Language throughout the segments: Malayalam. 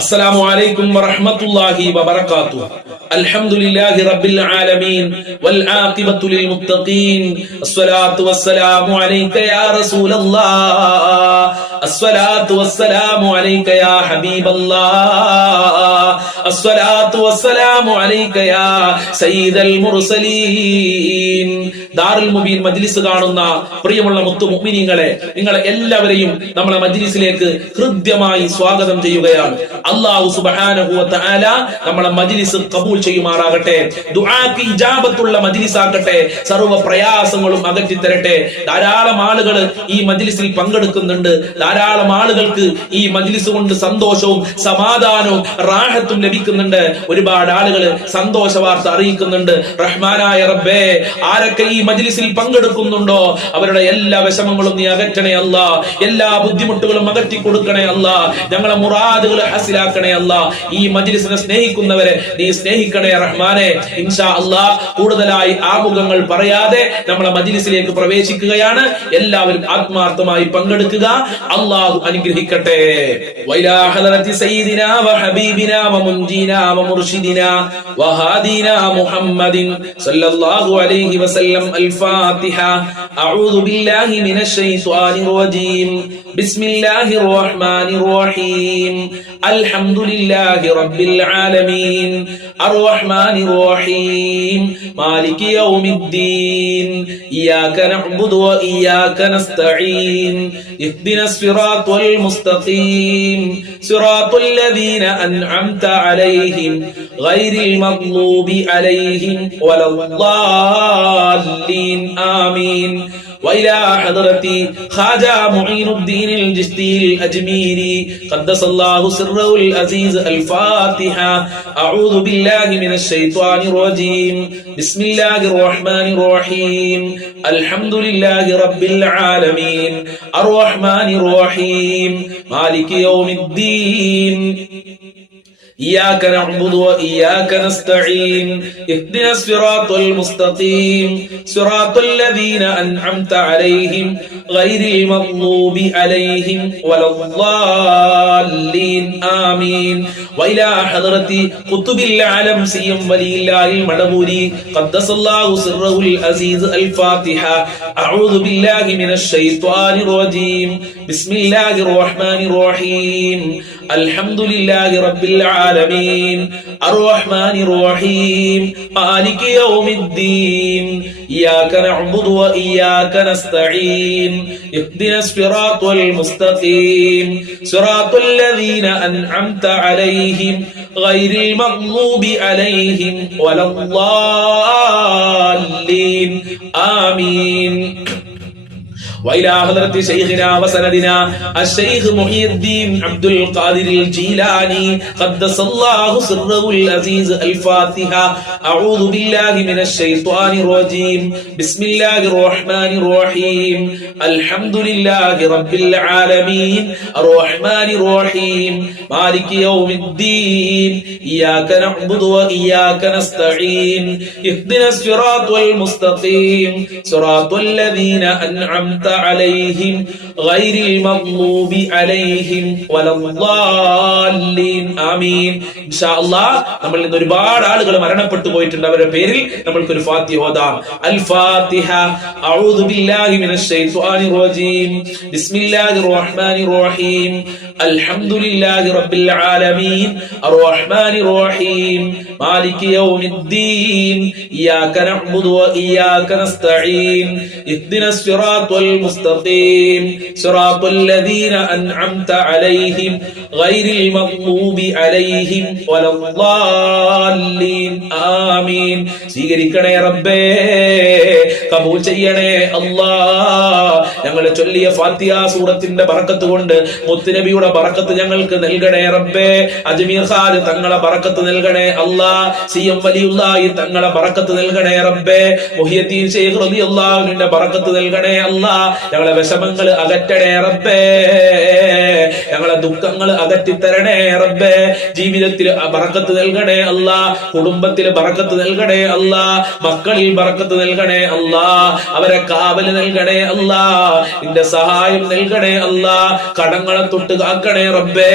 السلام عليكم ورحمة الله وبركاته. الحمد لله رب العالمين والعاقبة للمتقين. الصلاة والسلام عليك يا رسول الله. الصلاة والسلام عليك يا حبيب الله. الصلاة والسلام عليك يا سيد المرسلين. ദാറുൽ മുബീൻ മജ്ലിസ് കാണുന്ന പ്രിയമുള്ള മുത്തു മുഅ്മിനീങ്ങളെ, നിങ്ങളെ എല്ലാവരെയും നമ്മളെ മജ്ലിസിലേക്ക് ഹൃദ്യമായി സ്വാഗതം ചെയ്യുകയാണ്. അല്ലാഹു സുബ്ഹാനഹു വ തആല നമ്മളെ മജ്ലിസ് കബൂൽ ചെയ്യുമാറാകട്ടെ. ദുആക്ക് ഇജാബത്തുള്ള മജ്ലിസ് ആക്കട്ടെ. സർവ്വ പ്രയാസങ്ങളും അകറ്റി തരട്ടെ. ധാരാളം ആളുകൾ ഈ മജ്ലിസിൽ പങ്കെടുക്കുന്നുണ്ട്. ധാരാളം ആളുകൾക്ക് ഈ മജ്ലിസ് കൊണ്ട് സന്തോഷവും സമാധാനവും റാഹത്തും ലഭിക്കുന്നുണ്ട്. ഒരുപാട് ആളുകൾ സന്തോഷ വാർത്ത അറിയിക്കുന്നുണ്ട്. റഹ്മാനായ റബ്ബേ, ആരൊക്കെ ഈ മജ്ലിസിൽ പങ്കെടുക്കുന്നുണ്ടോ അവരുടെ എല്ലാ വിഷമങ്ങളും നീ അകറ്റണേ അല്ലാ. എല്ലാ ബുദ്ധിമുട്ടുകളും അകറ്റി കൊടുക്കണേ അല്ലാ. ഞങ്ങളെ മുറാദുകൾ ഹാസിലാക്കണേ അല്ലാ. ഈ മജ്ലിസിനെ സ്നേഹിക്കുന്നവരെ നീ സ്നേഹിക്കണേ റഹ്മാനെ. ഇൻഷാ അല്ലാ കൂടുതലായി ആമുഖങ്ങൾ പറയാതെ നമ്മളെ മജ്ലിസിലേക്ക് പ്രവേശിക്കുകയാണ്. എല്ലാവരും ആത്മാർത്ഥമായി പങ്കെടുക്കുക. അല്ലാഹു അനുഗ്രഹിക്കട്ടെ. വൈലാ ഹദറത്തി സയ്യിദിനാ വ ഹബീബിനാ വ മുൻജീനാ വ മുർഷിദിനാ വ ഹാദീനാ മുഹമ്മദിൻ സല്ലല്ലാഹു അലൈഹി വസല്ലം. الفاتحة. أعوذ بالله من الشيطان الرجيم. بسم الله الرحمن الرحيم. الحمد لله رب العالمين الرحمن الرحيم مالك يوم الدين إياك نعبد وإياك نستعين اهدنا الصراط المستقيم صراط الذين أنعمت عليهم غير المغضوب عليهم ولا الضالين آمين. وإلى حضرتي خواجة معين الدين الجشتي الأجميري قدس الله سره العزيز. الفاتحة. أعوذ بالله من الشيطان الرجيم. بسم الله الرحمن الرحيم. الحمد لله رب العالمين الرحمن الرحيم مالك يوم الدين إياك نعبد وإياك نستعين اهدنا الصراط المستقيم صراط الذين أنعمت عليهم غير المغضوب عليهم ولا الضالين آمين. وإلى حضرة قطب العالم سيم ولي الله المدبوري قدس الله سره العزيز. الفاتحة. أعوذ بالله من الشيطان الرجيم. بسم الله الرحمن الرحيم. الحمد لله رب العالمين الرحمن الرحيم مالك يوم الدين إياك نعبد وإياك نستعين اهدنا الصراط المستقيم صراط الذين أنعمت عليهم غير المغضوب عليهم ولا الضالين آمين. وإلى حضرة شيخنا وسندنا الشيخ محي الدين عبد القادر الجيلاني قدس الله سره العزيز. الفاتحة. أعوذ بالله من الشيطان الرجيم. بسم الله الرحمن الرحيم. الحمد لله رب العالمين الرحمن الرحيم مالك يوم الدين إياك نعبد وإياك نستعين اهدنا الصراط المستقيم صراط الذين أنعمت عليهم غير المغضوب عليهم ولا الضالين آمين. إن شاء الله നമ്മൾ ഇന്ന് ഒരുപാട് ആളുകൾ മരണപ്പെട്ടു പോയിട്ടുണ്ട്. അവരുടെ പേരിൽ നമ്മൾക്ക് ഒരു ഫാത്തിഹ ഓതാം. അൽ ഫാത്തിഹ. അഊദു ബില്ലാഹി മിനശ് ശൈത്വാനിർ റജീം. ബിസ്മില്ലാഹിർ റഹ്മാനിർ റഹീം. അൽഹംദുലില്ലാഹി റബ്ബിൽ ആലമീൻ അർറഹ്മാനിർ റഹീം മാലികി യൗമിദ്ദീൻ ഇയ്യാക നഅ്ബുദു വ ഇയ്യാക നസ്തഈൻ ഇഹ്ദിനസ് സിറാത്തൽ മുസ്തഖീം സിറാത്തൽ ലദീന അൻഅംത അലൈഹിം ഗൈറിൽ മഗ്ദൂബി അലൈഹിം വലദ്ദാല്ലീൻ ആമീൻ. സ്വീകരിക്കണേ റബ്ബേ, കബൂൽ ചെയ്യണേ അല്ലാഹ്. ഞങ്ങൾ ചൊല്ലിയ ഫാത്തിഹ സൂറത്തിന്റെ ബറക്കത്ത് കൊണ്ട് മുത്തുനബിയുടെ ബറക്കത്ത് ഞങ്ങൾക്ക് നൽകണേ റബ്ബേ. അജ്മീർ ഖാൻ തങ്ങളെ ബറക്കത്ത് നൽകണേ അല്ലാഹ്. സിഎം വലിയുള്ളാഹി തങ്ങളെ ബറക്കത്ത് നൽകണേ റബ്ബേ. മുഹിയുദ്ദീൻ ശൈഖ് റളിയല്ലാഹു അൻഹുവിന്റെ ബറക്കത്ത് നൽകണേ അല്ലാഹ്. ഞങ്ങളെ വിഷമങ്ങൾ അകറ്റണേ റബ്ബേ. ഞങ്ങളെ ദുഃഖങ്ങൾ അകറ്റി തരണേ റബ്ബേ. ജീവിതത്തിൽ ബറക്കത്ത് നൽകണേ അല്ലാഹ്. കുടുംബത്തിൽ ബറക്കത്ത് നൽകണേ അല്ലാഹ്. മക്കളിൽ ബറക്കത്ത് നൽകണേ അല്ലാഹ്. അവരെ കാവൽ നൽകണേ അല്ലാഹ്. നിന്റെ സഹായം നൽകണേ അല്ലാഹ്. കടങ്ങളെ തൊട്ട് കാക്കണേ റബ്ബേ,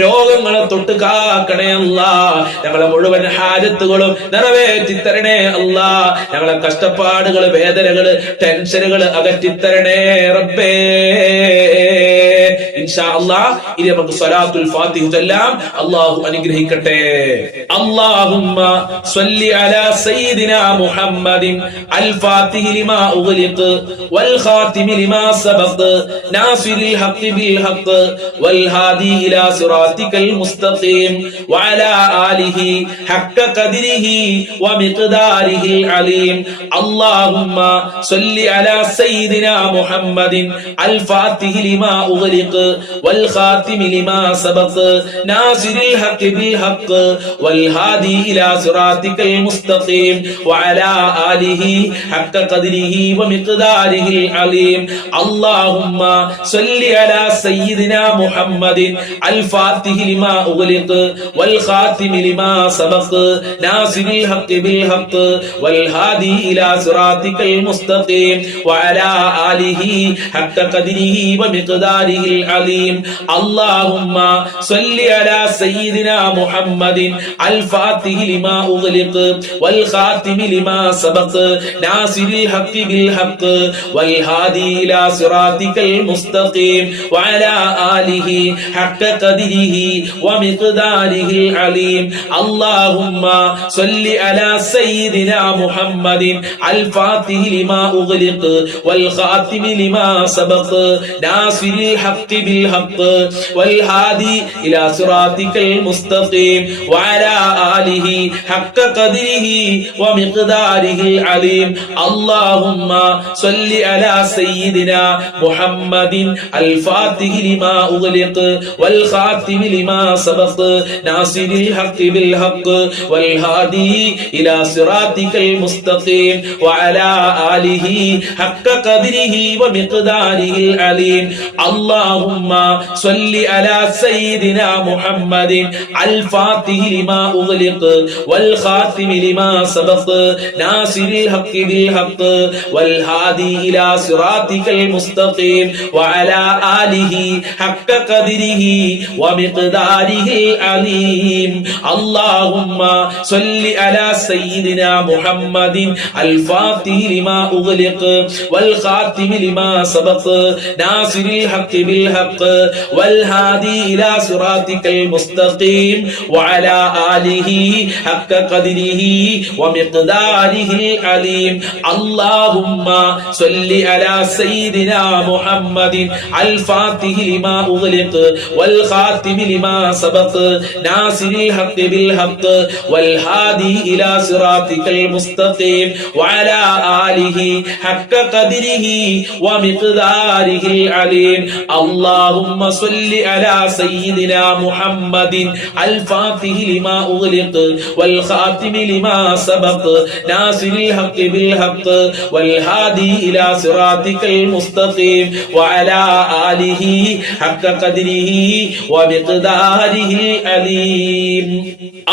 രോഗങ്ങളെ തൊട്ട് കാക്കണേ അല്ലാ. ഞങ്ങളെ മുഴുവൻ ഹാജത്തുകളും നിറവേറ്റിത്തരണേ അല്ലാ. ഞങ്ങളെ കഷ്ടപ്പാടുകള്, വേദനകള്, ടെൻഷനുകള് അകറ്റിത്തരണേ റബ്ബേ. ഇൻഷാ അല്ലാഹ് ഇനി നമുക്ക് സ്വലാത്തുൽ ഫാത്തിഹ ചൊല്ലാം. അല്ലാഹു അനുഗ്രഹിക്കട്ടെ. അല്ലാഹുമ്മ സ്വല്ലി അലാ സയ്യിദിനാ മുഹമ്മദിൻ അൽ ഫാത്തിഹി ലിമാ ഉഗ്ലിഖ വൽ ഖാതിമി ലിമാ സബഖ നാസിറിൽ ഹഖ് ബിൽ ഹഖ് വൽ ഹാദി ഇലാ സിറാത്തിക്കൽ മുസ്തഖീം വഅലാ ആലിഹി ഹഖ്ക ഖദ്രിഹി വമിഖ്ദാരിഹിൽ അലീം. അല്ലാഹുമ്മ സ്വല്ലി അലാ സയ്യിദിനാ മുഹമ്മദിൻ അൽ ഫാത്തിഹി ലിമാ ഉഗ്ലിഖ വൽ ഖാതിമി ലിമാ സബഖ നാസിറിൽ ഹഖ് ബിൽ ഹഖ് വൽ ഹാദി ഇലാ സിറാത്തിക്കൽ മുസ്തഖീം വഅലാ ആലിഹി ഹഖ്ക ഖദ്രിഹി വമിഖ്ദാരിഹിൽ അലീം. അല്ലാഹുമ്മ സ്വല്ലി അലാ സയ്യിദിനാ മുഹമ്മദിൻ അൽ ഫാത്തിഹി ലിമാ ഉഗ്ലിഖ വൽ ഖാതിമി ലിമാ സബഖ നാസിറിൽ ഹഖ് ബിൽ ഹഖ് വൽ ഹാദി ഇലാ സിറാത്തിക്കൽ മുസ്തഖീം വഅലാ ആലിഹി ഹഖ്ക ഖദ്രിഹി വമിഖ്ദാരിഹിൽ അലീം. اللهم صل على سيدنا محمد الفاتح لما أغلق والخاتم لما سبق ناصر الحق بالحق والهادي إلى صراطك المستقيم وعلى آله حق قدره ومقداره العليم. اللهم صل على سيدنا محمد الفاتح لما أغلق والخاتم لما سبق ناصر الحق بالحق والهادي إلى صراطك المستقيم وعلى آله حق قدره ومقداره العليم. اللهم صل على سيدنا محمد الفاتح لما أغلق والخاتم لما سبق ناصر الحق بالحق والهادي إلى صراطك المستقيم وعلى آله حق قدره ومقداره العليم. اللهم صل على سيدنا محمد الفاتح لما أغلق والخاتم لما سبق ناصر الحق بالحق والهادي إلى صراطك المستقيم وعلى آله حق قدره ومقداره العظيم. اللهم صل على سيدنا محمد الفاتح لما أغلق والخاتم لما سبق ناصر الحق بالحق والهادي إلى صراطك المستقيم وعلى آله حق قدره ومقداره العليم. اللهم صل على سيدنا محمد الفاتح لما أغلق والخاتم لما سبق ناصر الحق بالحق والهادي إلى صراطك المستقيم وعلى آله حق قدره ومقداره العليم. اللهم صل على سيدنا محمد الفاتح لما أغلق والخاتم لما سبق ناصر الحق بالحق والهادي إلى صراطك المستقيم وعلى آله حق قدره ومقداره العليم.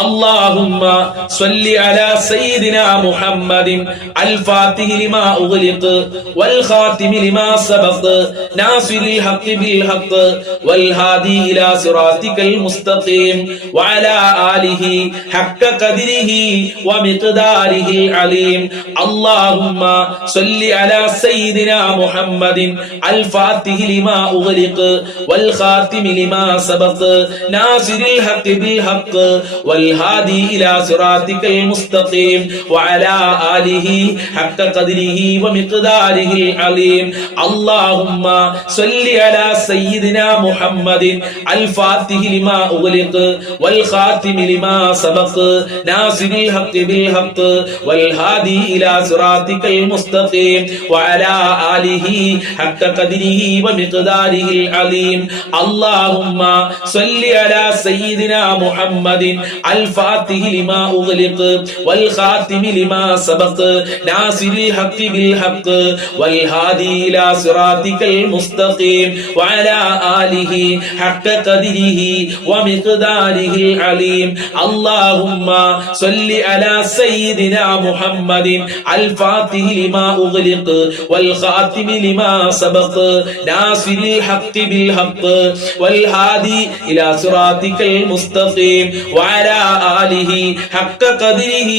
اللهم صل على سيدنا محمد الفاتح لما أغلق والخاتم لما سبق ناصر الحق بالحق والهادي إلى صراطك المستقيم وعلى آله حق قدره ومقداره العليم. اللهم صل على سيدنا محمد الفاتح لما أغلق والخاتم لما سبق ناصر الحق بالحق والهادي إلى صراطك المستقيم وعلى آله حق قدره ومقداره العليم. اللهم صل على سيدنا محمد الفاتح لما أغلق والخاتم لما سبق ناصر الحق بالحق والهادي إلى صراطك المستقيم وعلى آله حق قدره ومقداره العليم. اللهم صل على سيدنا محمد الفاتح لما أغلق والخاتم لما سبق ناصر الحق بالحق والهادي إلى صراطك المستقيم وعلى وعلى آله حق قدره ومقداره العليم اللهم صل على سيدنا محمد الفاتح لما أغلق والخاتم لما سبق ناصر الحق بالحق والهادي إلى صراطك المستقيم وعلى آله حق قدره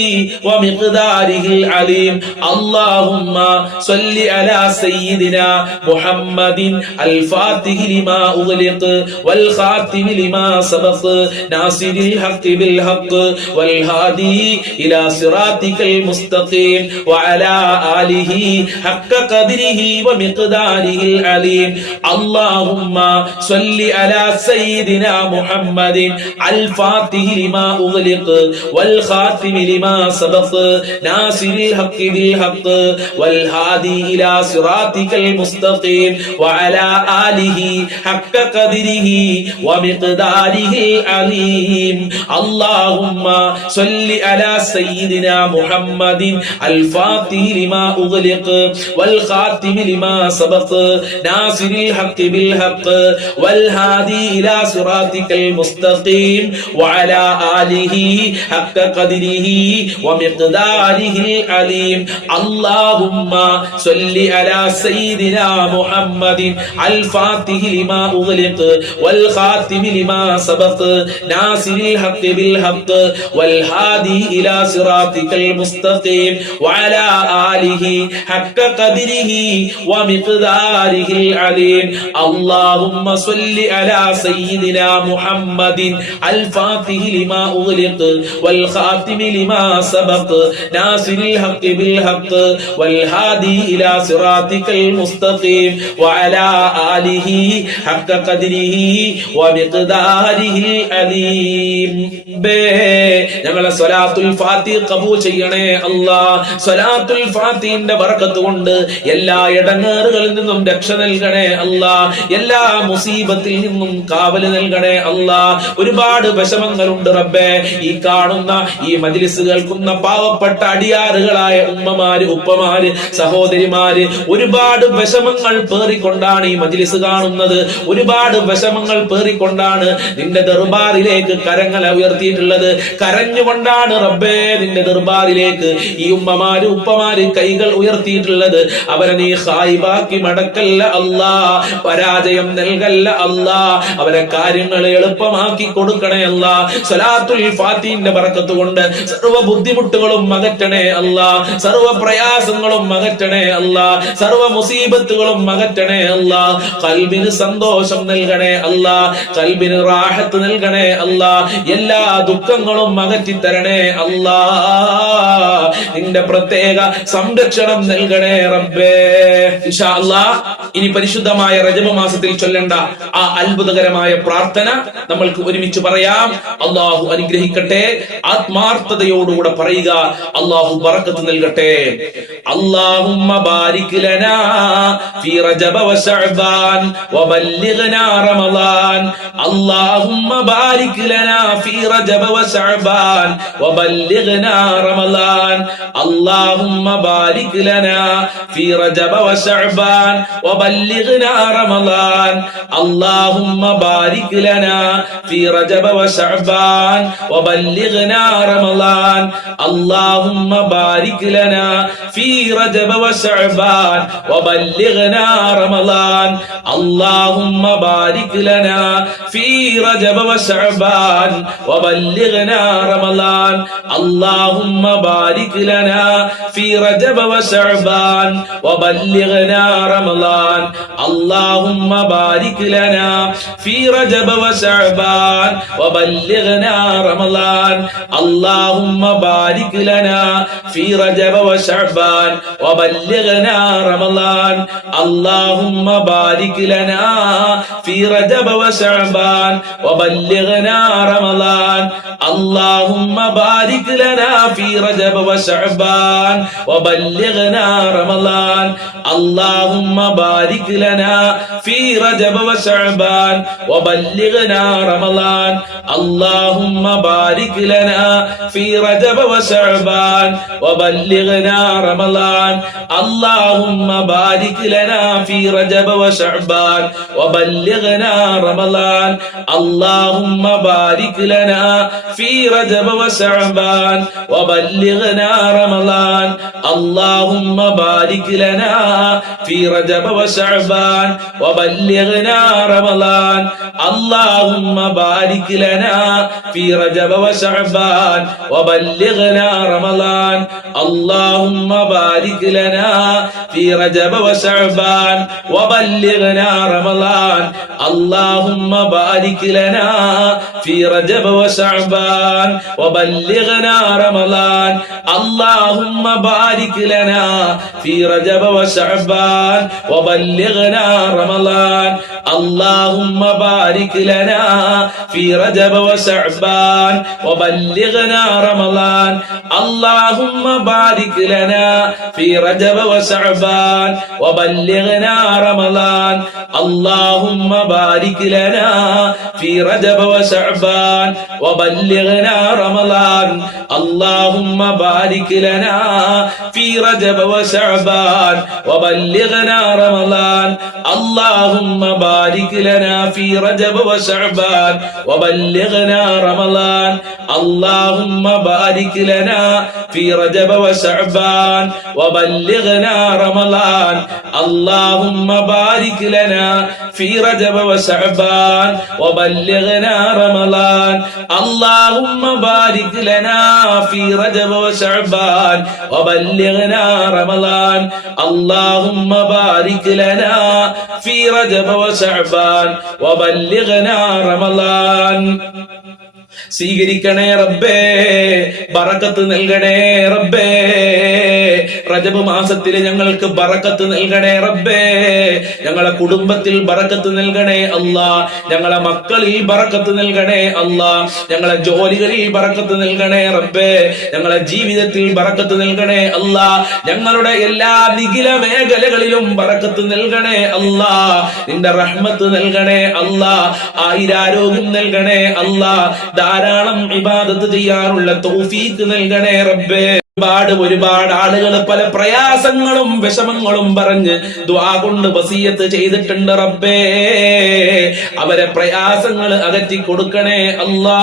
ومقداره العليم اللهم صل على سيدنا محمد الفاتح لما أغلق والخاتم لما سبق ناصر الحق بالحق والهادي إلى صراطك المستقيم وعلى آله حق قدره ومقداره العليم اللهم صل على سيدنا محمد الفاتح لما أغلق والخاتم لما سبق ناصر الحق بالحق والهادي إلى صراطك المستقيم وعلى آله حق قدره ومقداره العليم اللهم صل على سيدنا محمد الفاتح لما أغلق والخاتم لما سبق ناصر الحق بالحق والهادي إلى صراطك المستقيم وعلى آله حق قدره ومقداره العليم اللهم صل على سيدنا محمد الفاتح لما أغلق والخاتم لما سبق ناصر الحق بالحق والهادي إلى صراطك المستقيم وعلى آله حق قدره ومقداره العليم اللهم صل على سيدنا محمد الفاتح لما أغلق والخاتم لما سبق ناصر الحق بالحق والهادي إلى صراطك المستقيم وعلى آله حق قدره ومقداره العليم ഞങ്ങളെ സ്വലാത്തുൽ ഫാത്തിഹ ഖബൂൽ ചെയ്യണേ അല്ലാഹ് സ്വലാത്തുൽ ഫാത്തിഹിന്റെ ബറക്കത്ത് കൊണ്ട് എല്ലാ ഇടങ്ങേറുകളിൽ നിന്നും രക്ഷ നൽകണേ അല്ലാഹ് എല്ലാ മുസീബത്തിൽ നിന്നും കാവല് നൽകണേ അല്ലാഹ് ഒരുപാട് വിഷമങ്ങളുണ്ട് റബ്ബേ ഈ കാണുന്ന ഈ മജ്ലിസ് കേൾക്കുന്ന പാവപ്പെട്ട അടിയാറുകളായ ഉമ്മമാര് ഉപ്പമാര് സഹോദരിമാര് ഒരുപാട് വിഷമങ്ങൾ പേറിക്കൊണ്ടാണ് ഈ മജ്ലിസ് കാണുന്നത് ഒരുപാട് വിഷമങ്ങൾ പേറിക്കൊണ്ടാണ് നിന്റെ ദർബാറിലേക്ക് കരങ്ങളെ ഉയർത്തിയിട്ടുള്ളത് കരഞ്ഞുകൊണ്ടാണ് റബ്ബേ നിന്റെ ദർബാറിലേക്ക് ഈ ഉമ്മമാര് ഉപ്പമാര് കൈകൾ ഉയർത്തിയിട്ടുള്ളത് അവരെ നീ ഖായിബാക്കി മടക്കല്ല അല്ലാ പരാജയം നൽകല്ല അല്ലാ അവരെ കാര്യങ്ങൾ എളുപ്പമാക്കി കൊടുക്കണേ അല്ലാ സ്വലാത്തുൽ ഫാത്തിഹിന്റെ ബറക്കത്ത് കൊണ്ട് സർവ്വ ബുദ്ധിമുട്ടുകളും അകറ്റണേ അല്ലാ സർവ്വ പ്രയാസങ്ങളും അകറ്റണേ അല്ലാ സർവ്വ മുസീബത്തുകളും അകറ്റണേ അല്ലാ ഖൽബിന് സന്തോഷം നൽകണേ അല്ലാ ഖൽബിന് റാഹത്ത് നൽകണേ അല്ലാ എല്ലാ ദുഃഖങ്ങളും അകറ്റി തരണേ അല്ലാ നിന്റെ പ്രത്യേക സംരക്ഷണം നൽകണേ റബ്ബേ ഇൻഷാ അല്ലാഹ് ഇനി പരിശുദ്ധമായ റജബ് മാസത്തിൽ ചൊല്ലേണ്ട ആ അത്ഭുതകരമായ പ്രാർത്ഥന നമ്മൾക്ക് ഒരുമിച്ച് പറയാം അല്ലാഹു അനുഗ്രഹിക്കട്ടെ ആത്മാർത്ഥതയോടുകൂടെ പറയുക അല്ലാഹു ബറക്കത്ത് നൽകട്ടെ اللهم بارك لنا في رجب وشعبان وبلغنا رمضان اللهم بارك لنا في رجب وشعبان وبلغنا رمضان اللهم بارك لنا في رجب وشعبان وبلغنا رمضان اللهم بارك لنا في رجب وشعبان وبلغنا رمضان اللهم بارك لنا في رجب وشعبان وبلغنا رمضان اللهم بارك لنا في رجب وشعبان وبلغنا رمضان اللهم بارك لنا في رجب وشعبان وبلغنا رمضان اللهم بارك لنا في رجب وشعبان وبلغنا رمضان اللهم بارك لنا في رجب وشعبان وبلغنا رمضان اللهم بارك لنا في رجب وشعبان وبلغنا رمضان اللهم بارك لنا في رجب وشعبان وبلغنا رمضان اللهم بارك لنا في رجب وشعبان وبلغنا رمضان اللهم بارك لنا في رجب وشعبان وبلغنا رمضان اللهم بارك لنا في رجب وشعبان وبلغنا رمضان اللهم بارك لنا في رجب وشعبان وبلغنا رمضان اللهم بارك لنا في رجب وشعبان وبلغنا رمضان اللهم بارك لنا في رجب وشعبان وبلغنا رمضان اللهم بارك لنا في رجب وشعبان وبلغنا رمضان اللهم بارك لنا في رجب وشعبان وبلغنا رمضان اللهم بارك لنا في رجب وشعبان وبلغنا رمضان اللهم بارك لنا في رجب وشعبان وبلغنا رمضان اللهم بارك لنا في رجب وشعبان وبلغنا رمضان اللهم بارك لنا في رجب وشعبان وبلغنا رمضان اللهم بارك لنا في رجب وشعبان وبلغنا رمضان اللهم بارك لنا في رجب وشعبان وبلغنا رمضان اللهم بارك لنا في رجب وشعبان وبلغنا رمضان اللهم بارك لنا في رجب وشعبان وبلغنا رمضان اللهم بارك لنا في رجب وشعبان وبلغنا رمضان اللهم بارك لنا في رجب وشعبان وبلغنا رمضان സ്വീകരിക്കണേ റബ്ബേ, ബറക്കത്ത് നൽകണേ റബ്ബേ. റജബ് മാസത്തിൽ ഞങ്ങൾക്ക് ബറക്കത്ത് നൽകണേ റബ്ബേ. ഞങ്ങളെ കുടുംബത്തിൽ ബറക്കത്ത് നൽകണേ അല്ലാ. ഞങ്ങളെ മക്കളിൽ ബറക്കത്ത് നൽകണേ അല്ലാ. ഞങ്ങളെ ജോലികളിൽ ബറക്കത്ത് നൽകണേ റബ്ബേ. ഞങ്ങളെ ജീവിതത്തിൽ ബറക്കത്ത് നൽകണേ അല്ലാ. ഞങ്ങളുടെ എല്ലാ നിഖില മേഖലകളിലും ബറക്കത്ത് നൽകണേ അല്ലാ. നിന്റെ റഹ്മത്ത് നൽകണേ അല്ലാ. ആയിരാരോഗ്യം നൽകണേ അല്ലാ. ധാരാളം ഇബാദത്ത് ചെയ്യാനുള്ള തൗഫീഖ് നൽകണേ റബ്ബേ. ഒരുപാട് ആളുകൾ പല പ്രയാസങ്ങളും വിഷമങ്ങളും പറഞ്ഞ് ദുആ കൊണ്ട് വസിയത്ത് ചെയ്തിട്ടുണ്ട് റബ്ബേ. അവരെ പ്രയാസങ്ങൾ അകറ്റി കൊടുക്കണേ അല്ലാ.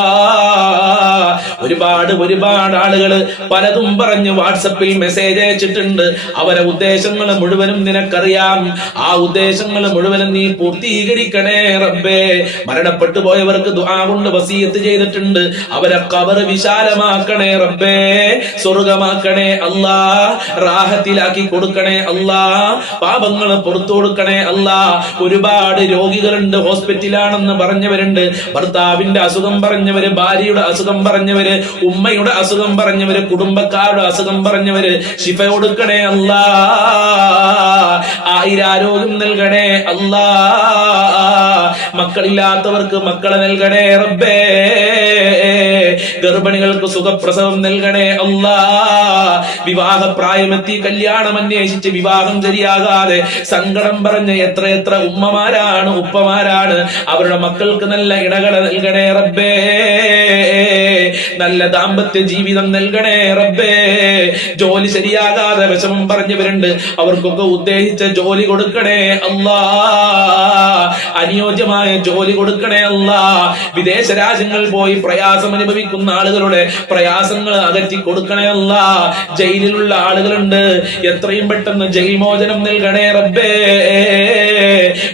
ഒരുപാട് ആളുകൾ പലതും പറഞ്ഞ് വാട്സപ്പിൽ മെസ്സേജ് അയച്ചിട്ടുണ്ട്. അവരെ ഉദ്ദേശങ്ങൾ മുഴുവനും നിനക്കറിയാം. ആ ഉദ്ദേശങ്ങൾ മുഴുവനും നീ പൂർത്തീകരിക്കണേ റബ്ബേ. മരണപ്പെട്ടു പോയവർക്ക് ദുആ കൊണ്ട് വസിയത്ത് ചെയ്തിട്ടുണ്ട്. അവരെ ഖബർ വിശാലമാക്കണേ റബ്ബേ. സ്വർഗമാക്കണേ അല്ലാ. റാഹത്തിലാക്കി കൊടുക്കണേ അല്ലാ. പാപങ്ങൾ പുറത്തു കൊടുക്കണേ അല്ലാ. ഒരുപാട് രോഗികളുണ്ട്, ഹോസ്പിറ്റലാണെന്ന് പറഞ്ഞവരുണ്ട്. ഭർത്താവിന്റെ അസുഖം പറഞ്ഞവര്, ഭാര്യയുടെ അസുഖം പറഞ്ഞവര്, ഉമ്മയുടെ അസുഖം പറഞ്ഞവര്, കുടുംബക്കാരുടെ അസുഖം പറഞ്ഞവര് ശിഫ കൊടുക്കണേ അല്ലാ. ആയിരാരോഗ്യം നൽകണേ അല്ലാ. മക്കളില്ലാത്തവർക്ക് മക്കളെ നൽകണേ റബ്ബേ. ഗർഭിണികൾക്ക് സുഖപ്രസവം നൽകണേ അല്ലാ. വിവാഹ പ്രായമെത്തി കല്യാണം അന്വേഷിച്ച് വിവാഹം ശരിയാകാതെ സങ്കടം പറഞ്ഞ എത്ര ഉമ്മമാരാണ്, ഉപ്പമാരാണ്. അവരുടെ മക്കൾക്ക് നല്ല ഇണകളെ നൽകണേ റബ്ബേ. നല്ല ദാമ്പത്യ ജീവിതം നൽകണേ റബ്ബേ. ജോലി ശരിയാകാതെ വിഷമം പറഞ്ഞവരുണ്ട്. അവർക്കൊക്കെ ഉദ്ദേശിച്ച ജോലി കൊടുക്കണേ അല്ലാ. അനുയോജ്യമായ ജോലി കൊടുക്കണേ അല്ലാ. വിദേശ രാജ്യങ്ങളിൽ പോയി പ്രയാസം അനുഭവിക്കുന്ന ആളുകളുടെ പ്രയാസങ്ങൾ അകറ്റി കൊടുക്കണേ അല്ലാ. ജയിലിലുള്ള ആളുകളുണ്ട്. എത്രയും പെട്ടെന്ന് ജയിൽ മോചനം നൽകണേ റബ്ബേ.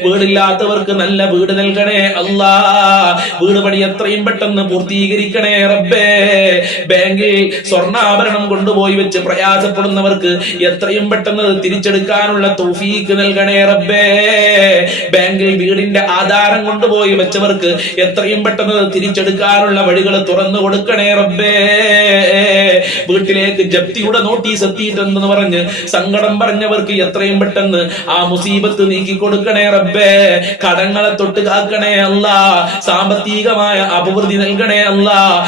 വീടില്ലാത്തവർക്ക് നല്ല വീട് നൽകണേ അല്ലാ. വീട് പണി എത്രയും പെട്ടെന്ന് പൂർത്തീകരിക്കണേ റബ്ബേ. ബാങ്കിൽ സ്വർണ്ണാഭരണം കൊണ്ടുപോയി വെച്ച് പ്രയാസപ്പെടുന്നവർക്ക് എത്രയും പെട്ടെന്ന് തിരിച്ചെടുക്കാനുള്ള തൗഫീഖ് നൽകണേ റബ്ബേ. ബാങ്കിൽ വീടിന്റെ ആധാരം കൊണ്ടുപോയി വെച്ചവർക്ക് എത്രയും പെട്ടെന്ന് തിരിച്ചെടുക്കാനുള്ള വഴികൾ തുറന്നു കൊടുക്കണേ റബ്ബേ. വീട്ടിലേക്ക് ജപ്തിയുടെ നോട്ടീസ് എത്തിയിട്ടെന്ന് പറഞ്ഞ് സങ്കടം പറഞ്ഞവർക്ക് എത്രയും പെട്ടെന്ന് ആ മുസീബത്ത് നീക്കി കൊടുക്കണേ റബ്ബേ. കടങ്ങളെ തൊട്ട് കാക്കണേ അല്ലാ. സാമ്പത്തികമായ അഭിവൃദ്ധി നൽകണേ അല്ലാ.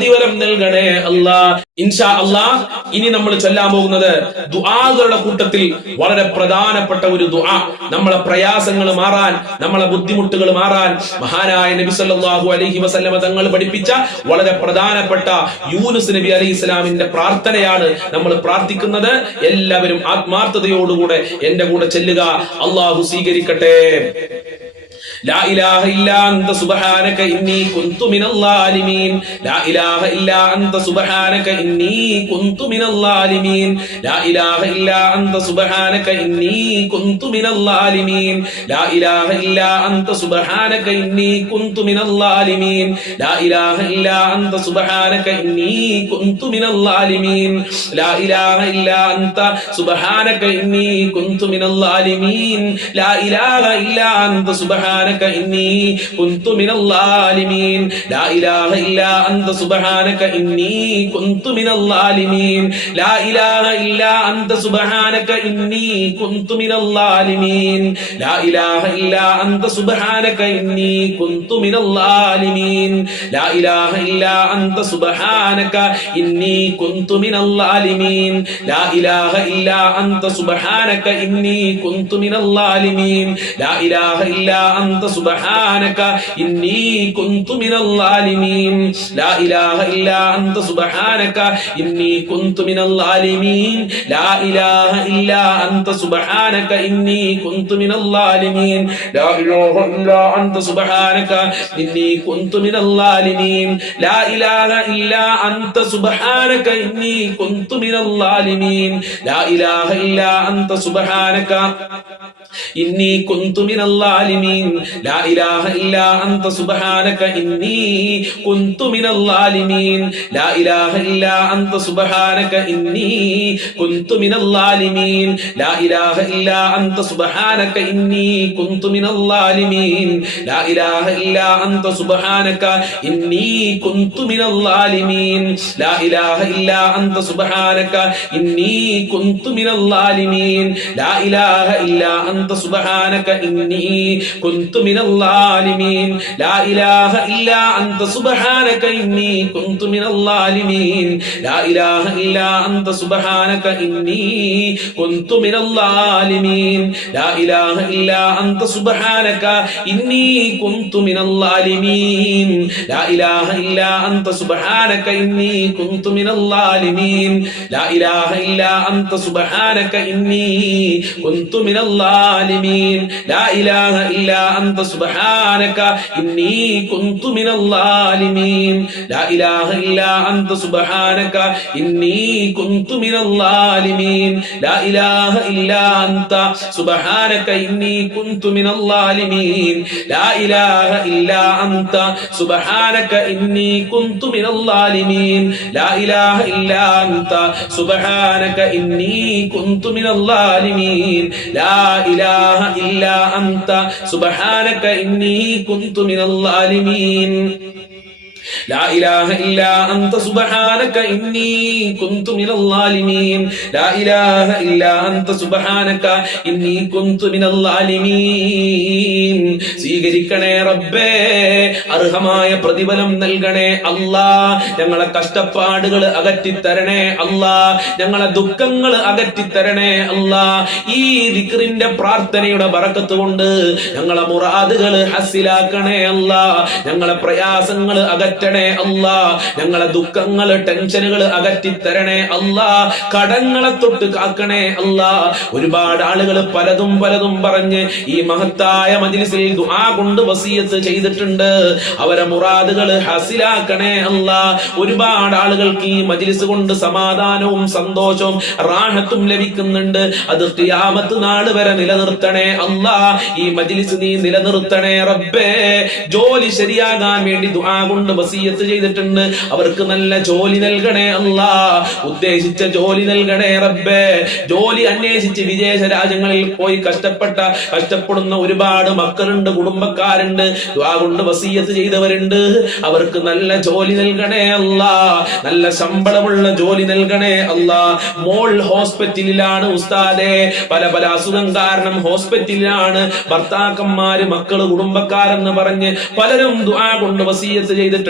പ്രതിഫലം നൽകണേ അല്ലാ. ഇൻഷാ അല്ലാഹ് ഇനി നമ്മൾ ചൊല്ലാൻ പോകുന്നത് ദുആകളുടെ കൂട്ടത്തിൽ വളരെ പ്രധാനപ്പെട്ട ഒരു ദുആ, നമ്മളെ പ്രയാസങ്ങൾ മാറാൻ, നമ്മളെ ബുദ്ധിമുട്ടുകൾ മാറാൻ മഹാനായ നബി സല്ലല്ലാഹു അലൈഹി വസല്ലമ തങ്ങൾ പഠിപ്പിച്ച വളരെ പ്രധാനപ്പെട്ട യൂനുസ് നബി അലൈഹി ഇസ്ലാമിന്റെ പ്രാർത്ഥനയാണ് നമ്മൾ പ്രാർത്ഥിക്കുന്നത്. എല്ലാവരും ആത്മാർത്ഥതയോടുകൂടെ എന്റെ കൂടെ ചെല്ലുക. അല്ലാഹു സ്വീകരിക്കട്ടെ. لا إله إلا أنت سبحانك إني كنت من الظالمين. لا إله إلا أنت سبحانك إني كنت من الظالمين. لا إله إلا أنت سبحانك إني كنت من الظالمين. لا إله إلا أنت سبحانك إني كنت من الظالمين. لا إله إلا أنت سبحانك إني كنت من الظالمين. لا إله إلا أنت سبحانك إني كنت من الظالمين. لا إله إلا أنت سبحانك إني كنت من الظالمين. لا إله إلا أنت سبحانك إني كنت من الظالمين. لا إله إلا أنت سبحانك إني كنت من الظالمين. لا إله إلا أنت سبحانك إني كنت من الظالمين. لا إله إلا أنت سبحانك إني كنت من الظالمين. لا إله إلا أنت سبحانك إني كنت من الظالمين. لا إله إلا أنت سبحانك إني كنت من الظالمين. لا إله إلا أنت سبحانك إني كنت من الظالمين. لا إله إلا أنت سبحانك إني كنت من الظالمين. لا إله إلا أنت سبحانك إني كنت من الظالمين. لا إله إلا أنت سبحانك إني كنت من الظالمين. لا إله إلا أنت سبحانك إني كنت من الظالمين. لا إله إلا أنت سبحانك إني كنت من الظالمين. لا إله إلا أنت سبحانك إني كنت من الظالمين. لا إله إلا أنت سبحانك إني كنت من الظالمين. لا إله إلا أنت سبحانك إني كنت من الظالمين. لا إله إلا أنت سبحانك إني كنت من الظالمين. لا إله إلا أنت سبحانك إني كنت من الظالمين. لا إله إلا أنت سبحانك إني كنت من الظالمين. لا إله إلا أنت سبحانك إني كنت من الظالمين. لا إله إلا أنت سبحانك إني كنت من الظالمين. لا إله إلا أنت سبحانك إني كنت من الظالمين. لا إله إلا أنت سبحانك إني كنت من الظالمين. لا إله إلا أنت سبحانك إني كنت من الظالمين. لا إله إلا أنت سبحانك إني كنت من الظالمين. لا إله إلا أنت سبحانك إني كنت من الظالمين. لا إله إلا أنت سبحانك إني كنت من الظالمين. لا إله إلا أنت سبحانك إني كنت من الظالمين. لا إله إلا أنت سبحانك إني كنت من الظالمين. لا إله إلا أنت سبحانك إني كنت من الظالمين. لا إله إلا أنت سبحانك إني كنت من الظالمين. സ്വീകരിക്കണേ റബ്ബേ, അർഹമായ പ്രതിഫലം നൽകണേ അല്ലാ. ഞങ്ങളെ കഷ്ടപ്പാടുകൾ അകറ്റിത്തരണേ അല്ലാ. ഞങ്ങളെ ദുഃഖങ്ങൾ അകറ്റിത്തരണേ അല്ലാ. ഈ ദിക്റിന്റെ പ്രാർത്ഥനയുടെ ബറക്കത്ത് കൊണ്ട് ഞങ്ങളെ മുറാദുകൾ ഹസ്സിലാക്കണേ അല്ലാ. ഞങ്ങളെ പ്രയാസങ്ങൾ അകറ്റണേ അല്ലാ. ഞങ്ങളെ ദുഃഖങ്ങൾ ടെൻഷനുകൾ അകറ്റിത്തരണേ അല്ലാ. കടങ്ങളെ തൊട്ട് കാക്കണേ അല്ലാ. ഒരുപാട് ആളുകൾ പലതും പറഞ്ഞ് ഈ മഹത്തായ മജ്ലിസിൽ ദുആ കൊണ്ട് വസിയത്ത് ചെയ്തിട്ടുണ്ട്. അവരെ മുറാദുകൾ ഹസിലാക്കണേ അല്ലാ. ഒരുപാട് ആളുകൾക്ക് ഈ മജ്ലിസ് കൊണ്ട് സമാധാനവും സന്തോഷവും റാഹത്തും ലഭിക്കുന്നുണ്ട്. അത് ഖിയാമത്ത് നാൾ വരെ നിലനിർത്തണേ അല്ലാ. ഈ മജ്ലിസ് നീ നിലനിർത്തണേ റബ്ബേ. ജോലി ശരിയാകാൻ വേണ്ടി ദുആ കൊണ്ട് വസിയത്ത് ചെയ്തിട്ടുണ്ട്. അവർക്ക് നല്ല ജോലി നൽകണേ അല്ലാ. ഉദ്ദേശിച്ച ജോലി നൽകണേ റബ്ബേ. ജോലി അന്വേഷിച്ച് വിദേശ രാജ്യങ്ങളിൽ പോയി കഷ്ടപ്പെടുന്ന ഒരുപാട് മക്കളുണ്ട്, കുടുംബക്കാരുണ്ട്. ദുആ കൊണ്ട് വസിയത്ത് ചെയ്തവരുണ്ട്. അവർക്ക് നല്ല ജോലി നൽകണേ അല്ലാ. നല്ല ശമ്പളമുള്ള ജോലി നൽകണേ അല്ലാ. മോൾ ഹോസ്പിറ്റലിലാണ് ഉസ്താദേ. പല അസുഖം കാരണം ഹോസ്പിറ്റലിലാണ്. ഭർത്താക്കന്മാര്, മക്കള്, കുടുംബക്കാരെന്ന് പറഞ്ഞ് പലരും ദുആ കൊണ്ട് വസിയത്ത് ചെയ്തിട്ടുണ്ട്.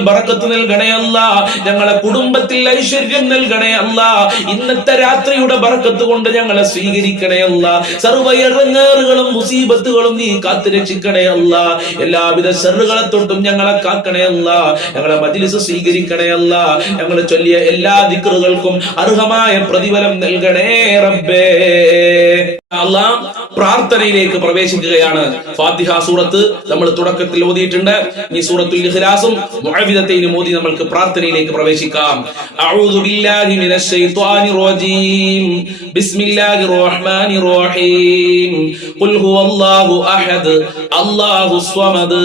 ബറക്കത്ത് നൽകണേ അല്ലാ. ഞങ്ങളെ കുടുംബത്തിൽ ഐശ്വര്യം നൽകണേ അല്ലാ. ഇന്നത്തെ രാത്രിയുടെ ബറക്കത്ത് കൊണ്ട് ഞങ്ങളെ സ്വീകരിക്കണേ അല്ലാ. സർവ്വ ഇറങ്ങേറുകളും മുസീബത്തുകളും നീ കാത്തുരക്ഷിക്കണേ അല്ലാ. എല്ലാവിധ ശർറുകളെ തൊട്ടും ഞങ്ങളെ കാക്കണേ അല്ലാ. ഞങ്ങളെ മജ്‌ലിസ് സ്വീകരിക്കണേ അല്ലാ. ഞങ്ങൾ ചൊല്ലിയ എല്ലാ ദിക്റുകൾക്കും അർഹമായ പ്രതിഫലം നൽകണേ റബ്ബേ. അല്ലാഹ് പ്രാർത്ഥനയിലേക്ക് പ്രവേശിക്കുകയാണ്. ഫാത്തിഹ സൂറത്ത് നമ്മൾ തുടക്കത്തിൽ ഓതിയിട്ടുണ്ട്. ഈ സൂറത്തുൽ ഇഖ്ലാസും മുഅവ്വിദത്തൈനും ഓതി നമുക്ക് പ്രാർത്ഥനയിലേക്ക് പ്രവേശിക്കാം. അഊദു ബില്ലാഹി മിനശ് ശൈത്വാനിർ റജീം. ബിസ്മില്ലാഹിർ റഹ്മാനിർ റഹീം. ഖുൽ ഹുവല്ലാഹു അഹദ് അല്ലാഹുസ് സ്വമദ്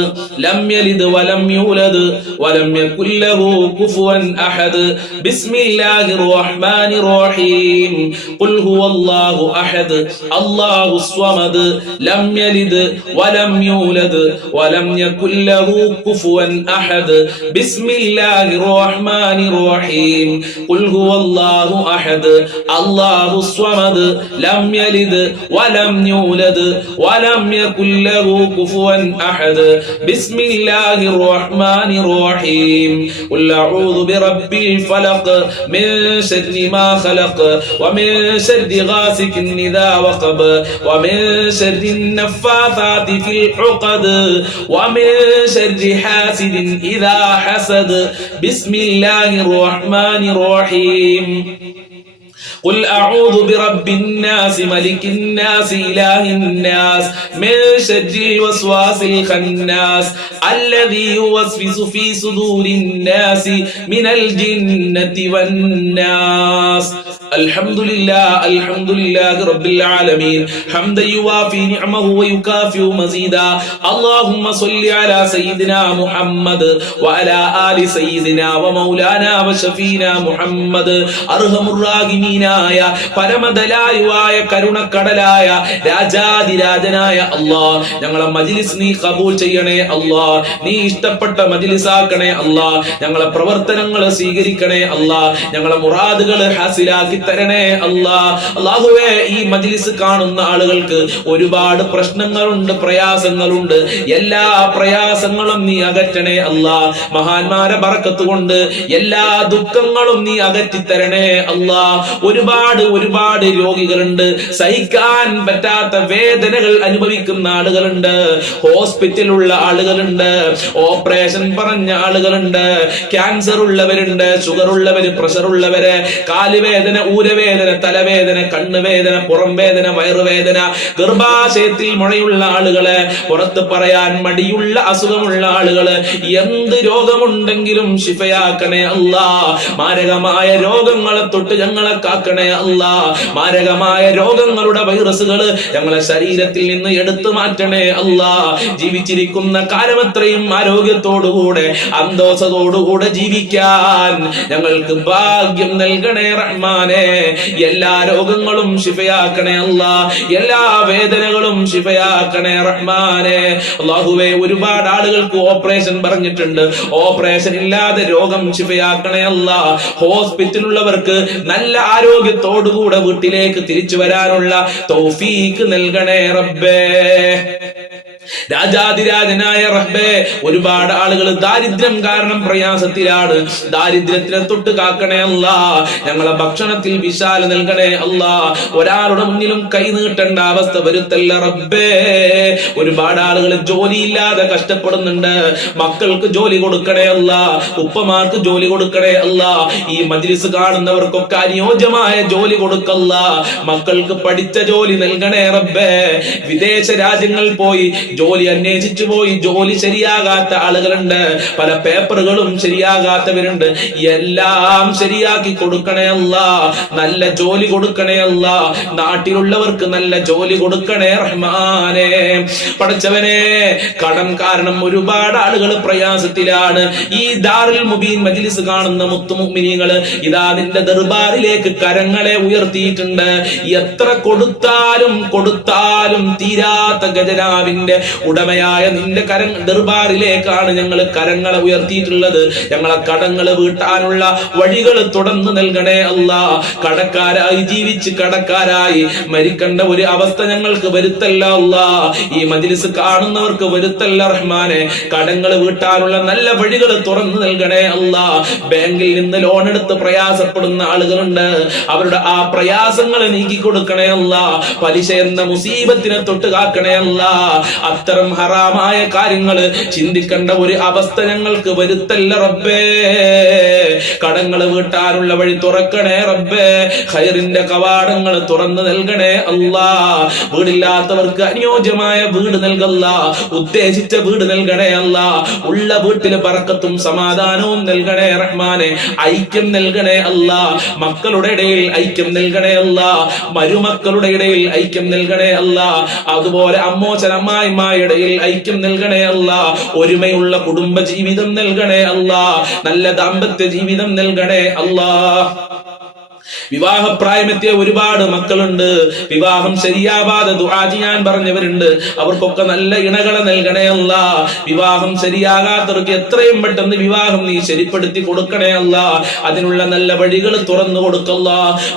ലം യലിദ് വലം യൂലദ് വലം യകുൽ ലഹു കുഫുവൻ അഹദ്. ബിസ്മില്ലാഹിർ റഹ്മാനിർ റഹീം. ഖുൽ ഹുവല്ലാഹു അഹദ് അല്ലാഹുസ് സ്വമദ് ലം യലിദ് വലം യൂലദ് വലം യകുൽ ലഹു കുഫുവൻ അഹദ്. ബിസ്മില്ലാഹിർ റഹ്മാനിർ റഹീം. ഖുൽ ഹുവല്ലാഹു അഹദ് അല്ലാഹുസ് സ്വമദ് ലം യലിദ് വലം യൂലദ് വലം യകുൽ ലഹു കുഫുവൻ അഹദ്. ബിസ്മില്ലാഹിർ റഹ്മാനിർ റഹീം. ഖുൽ അഊദു ബിറബ്ബിൽ ഫലഖ് മിൻ ശർരി മാ ഖലഖ് വമിൻ ശർരി ഗാസികിൻ ഇദാ വഖബ ومن شر النفاثات في العقد ومن شر حاسد إذا حسد. بسم الله الرحمن الرحيم. قل أعوذ برب الناس ملك الناس إله الناس من شر الوسواس الخناس الذي يوسوس في صدور الناس من الجنة والناس. الحمد لله رب العالمين حمدا يوافي نعمه ويكافئ مزيدا. اللهم صل على سيدنا محمد وعلى آل سيدنا ومولانا وشفينا محمد. أرحم الراحمين പരമദയാലുവായ കരുണക്കടലായ രാജാതിരാജനായ അല്ലാഹ്, ഞങ്ങളെ മജ്‌ലിസ് നീ ഖബൂൽ ചെയ്യണേ അല്ലാഹ്. നീ ഇഷ്ടപ്പെട്ട മജ്‌ലിസാക്കണേ അല്ലാഹ്. ഞങ്ങളെ പ്രവർത്തനങ്ങൾ സ്വീകരിക്കണേ അല്ലാഹ്. ഞങ്ങളെ മുറാദുകൾ ഹാസിലാക്കി തരണേ അല്ലാഹ്. അല്ലാഹുവേ, ഈ മജ്‌ലിസ് കാണുന്ന ആളുകൾക്ക് ഒരുപാട് പ്രശ്നങ്ങളുണ്ട്, പ്രയാസങ്ങളുണ്ട്. എല്ലാ പ്രയാസങ്ങളും നീ അകറ്റണേ അല്ലാഹ്. മഹാന്മാരെ ബറക്കത്ത് കൊണ്ട് എല്ലാ ദുഃഖങ്ങളും നീ അകറ്റി തരണേ അല്ലാഹ്. ഒരുപാട് രോഗികളുണ്ട്, സഹിക്കാൻ പറ്റാത്ത വേദനകൾ അനുഭവിക്കുന്ന ആളുകളുണ്ട്, ഹോസ്പിറ്റലുള്ള ആളുകളുണ്ട്, ഓപ്പറേഷൻ പറഞ്ഞ ആളുകളുണ്ട്, ക്യാൻസർ ഉള്ളവരുണ്ട്, ഷുഗർ ഉള്ളവര്, പ്രഷർ ഉള്ളവര്, കാലുവേദന, ഊരവേദന, തലവേദന, കണ്ണുവേദന, പുറം വേദന, വയറുവേദന, ഗർഭാശയത്തിൽ മുഴയുള്ള ആളുകള്, പുറത്ത് പറയാൻ മടിയുള്ള അസുഖമുള്ള ആളുകള്, എന്ത് രോഗമുണ്ടെങ്കിലും ശിഫയാക്കണേ അല്ലാ. മാരകമായ രോഗങ്ങളെ തൊട്ട് ഞങ്ങളെ കാക്കണേ അല്ലാ. മാരകമായ രോഗങ്ങളുടെ വൈറസുകള് ഞങ്ങളെ ശരീരത്തിൽ നിന്ന് എടുത്തു മാറ്റണേ അല്ലാ. ജീവിച്ചിരിക്കുന്ന കാലമത്രയും ആരോഗ്യത്തോടുകൂടെ അന്തോസത്തോടുകൂടെ ജീവിക്കാൻ ഞങ്ങൾക്ക് ഭാഗ്യം നൽകണേ റഹ്മാനെ. എല്ലാ രോഗങ്ങളും ശിഫയാക്കണേ അല്ലാ. എല്ലാ വേദനകളും ശിഫയാക്കണേ റഹ്മാനെ. അല്ലാഹുവേ, ഒരുപാട് ആളുകൾക്ക് ഓപ്പറേഷൻ പറഞ്ഞിട്ടുണ്ട്. ഓപ്പറേഷൻ ഇല്ലാതെ രോഗം ശിഫയാക്കണേ അല്ലാ. ഹോസ്പിറ്റലുള്ളവർക്ക് നല്ല ആരോഗ്യത്തോടുകൂടെ വീട്ടിലേക്ക് തിരിച്ചു വരാനുള്ള തൗഫീക്ക് നൽകണേ റബ്ബേ. രാജാതിരാജനായ റബ്ബേ, ഒരുപാട് ആളുകൾ ദാരിദ്ര്യം കാരണം പ്രയാസത്തിലാണ്. ദാരിദ്ര്യത്തിനെ തൊട്ട് കാക്കണേ അല്ലാ. ഞങ്ങളെ ഭക്ഷണത്തിൽ വിശാല നൽകണേ അല്ലാ. ഒരാളുടെ മുന്നിലും കൈ നീട്ടേണ്ട അവസ്ഥ വരുത്തല്ല റബ്ബേ. ഒരുപാട് ആളുകൾ ജോലിയില്ലാതെ കഷ്ടപ്പെടുന്നുണ്ട്. മക്കൾക്ക് ജോലി കൊടുക്കണേ അല്ലാ. ഉപ്പമാർക്ക് ജോലി കൊടുക്കണേ അല്ലാ. ഈ മജ്‌ലിസ് കാണുന്നവർക്കൊക്കെ അനുയോജ്യമായ ജോലി കൊടുക്കല്ല. മക്കൾക്ക് പഠിച്ച ജോലി നൽകണേ റബ്ബേ. വിദേശ രാജ്യങ്ങളിൽ പോയി ജോലി അന്വേഷിച്ചു പോയി ജോലി ശരിയാകാത്ത ആളുകളുണ്ട്. പല പേപ്പറുകളും ശരിയാകാത്തവരുണ്ട്. എല്ലാം ശരിയാക്കി കൊടുക്കണേ അല്ലാ. നല്ല ജോലി കൊടുക്കണേ അല്ലാ. നാട്ടിലുള്ളവർക്ക് നല്ല ജോലി കൊടുക്കണേ റഹ്മാനെ. പടച്ചവനെ, കടം കാരണം ഒരുപാട് ആളുകൾ പ്രയാസത്തിലാണ്. ഈ ദാറുൽ മുബീൻ മജ്‌ലിസ് കാണുന്ന മുത്തുമുഅ്മിനീങ്ങള് ഇതാ നിന്റെ ദർബാറിലേക്ക് കരങ്ങളെ ഉയർത്തിയിട്ടുണ്ട്. എത്ര കൊടുത്താലും തീരാത്ത ഖജനാവിന്റെ ഉടമയായ നിന്റെ ദർബാറിലേക്കാണ് ഞങ്ങൾ കരങ്ങളെ ഉയർത്തിയിട്ടുള്ളത്. ഞങ്ങളെ കടങ്ങൾ വീട്ടാനുള്ള വഴികൾ തുറന്നു നൽകണേ അല്ലാ. കടക്കാരായി ജീവിച്ച് കടക്കാരായി മരിക്കേണ്ട ഒരു അവസ്ഥ ഞങ്ങൾക്ക് വരുത്തല്ല അല്ലാ. ഈ മജ്ലിസ് കാണുന്നവർക്ക് വരുത്തല്ല റഹ്മാനെ. കടങ്ങൾ വീട്ടാനുള്ള നല്ല വഴികൾ തുറന്നു നൽകണേ അല്ലാ. ബാങ്കിൽ നിന്ന് ലോൺ എടുത്ത് പ്രയാസപ്പെടുന്ന ആളുകളുണ്ട്, അവരുടെ ആ പ്രയാസങ്ങൾ നീക്കി കൊടുക്കണേ അല്ലാ. പലിശ എന്ന മുസീബത്തിനെ തൊട്ട് കാക്കണേ അല്ലാ. അത്തരം ഹറാമായ കാര്യങ്ങൾ ചിന്തിക്കേണ്ട ഒരു അവസ്ഥ ഞങ്ങൾക്ക് വരുത്തല്ല റബ്ബേ. കടങ്ങൾ വീട്ടാനുള്ള വഴി തുറക്കണേ റബ്ബേ. ഖൈറിന്റെ കവാടങ്ങൾ തുറന്നു നൽകണേ അല്ലാ. വീടില്ലാത്തവർക്ക് അനുയോജ്യമായ വീട് നൽകല്ല, ഉദ്ദേശിച്ച വീട് നൽകണേ അല്ലാ. ഉള്ള വീട്ടില് ബർക്കത്തും സമാധാനവും നൽകണേ റഹ്മാനെ. ഐക്യം നൽകണേ അല്ലാ. മക്കളുടെ ഇടയിൽ ഐക്യം നൽകണേ അല്ലാ. മരുമക്കളുടെ ഇടയിൽ ഐക്യം നൽകണേ അല്ലാ. അതുപോലെ അമ്മോച്ചൻ അമ്മായിമാരുടെ ഇടയിൽ ഐക്യം നൽകണേ അല്ലാ. ഒരുമയുള്ള കുടുംബ ജീവിതം നൽകണേ അല്ലാ. നല്ല ദാമ്പത്യ ജീവിതം നൽകണേ അല്ലാ. വിവാഹപ്രായമെത്തിയ ഒരുപാട് മക്കളുണ്ട്, വിവാഹം ശരിയാവാതെ ദുആ ചെയ്യാൻ പറഞ്ഞവരുണ്ട്. അവർക്കൊക്കെ നല്ല ഇണകളെ നൽകണേ അല്ലാ. വിവാഹം ശരിയാകാത്തവർക്ക് എത്രയും പെട്ടെന്ന് വിവാഹം നീ ശരിപ്പെടുത്തി കൊടുക്കണേ അല്ലാ. അതിനുള്ള നല്ല വഴികൾ തുറന്നു കൊടുക്കല്ല.